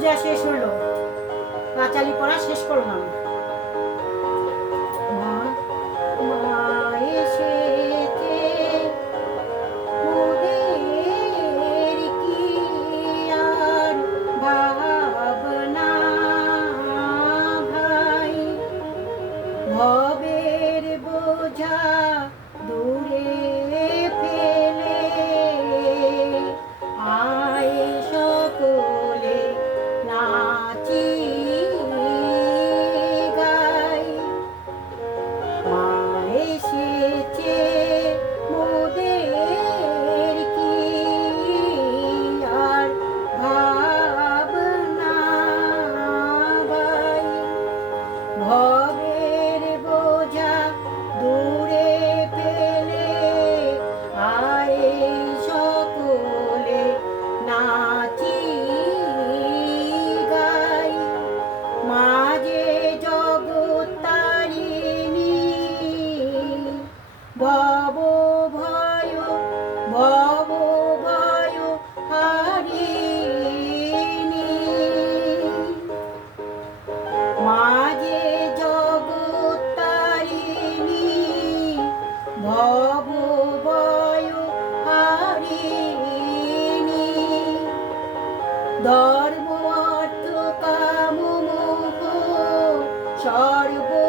পূজা শেষ হলো, পাঁচালি পড়া শেষ করলাম। মা মা এসেছে মোদের কি আর ভাবনা ভাই, ভবের বোঝা দূরে ফেলে আয় সকলে নাচি গাই। মা এসেছে মোদের কি আর ভাবনা ভাই, ভবের বোঝা দূরে ফেলে আয় সকলে নাচি গাই। মাঝে জগৎ তারিণী ভব ভয় হারিণী, মাঝে জগৎ তারিণী ভব ভয় হারিণী, ধর্ম অর্থ কাম মোহ সর্বদায়িনী,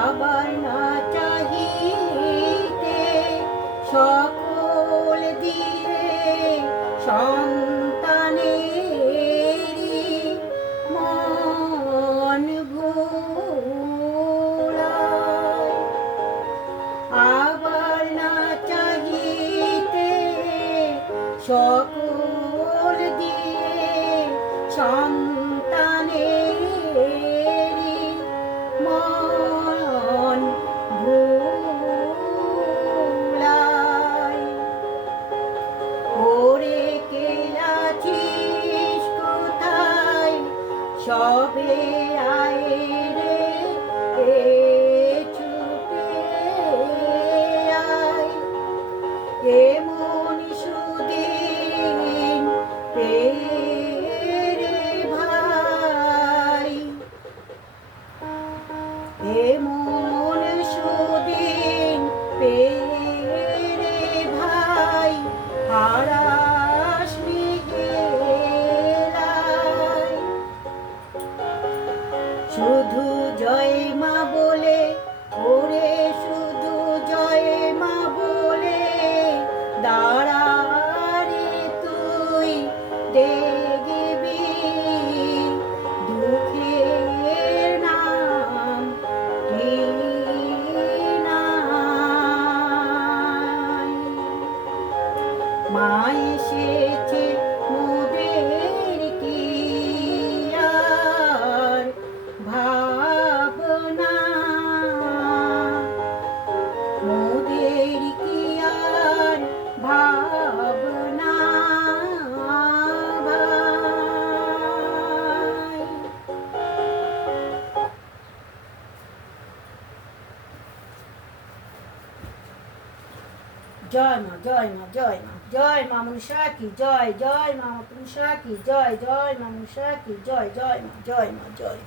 আবার না চাহিতে সকল দিয়ে সন্তানেরই মন ভোলায়, আবার না চাহিতে সকল দিয়ে সন্তানেরই মন ভোলায়। ওরে কে আছিস কোথায়, সবে আয় রে ছুটে আয়, এমন সুদিন পেয়ে রে ভাই, এমন সুদিন পেয়ে রে ভাই, হারাস গেলায়। শুধু জয় মা বলে, ওরে শুধু জয় মা বলে দাঁড়া রে তুই, দেখবি দুঃখের নাম কি নাই। মা এসেছে মোদের কি আর ভাবনা, মোদের কি আর ভাবনা ভাই। জয় মা জয় মা জয় মা জয় মা মনসা কি জয়, জয় মা মনসা কি জয়, জয় মা মনসা কি জয়, জয় মা জয় মা জয়।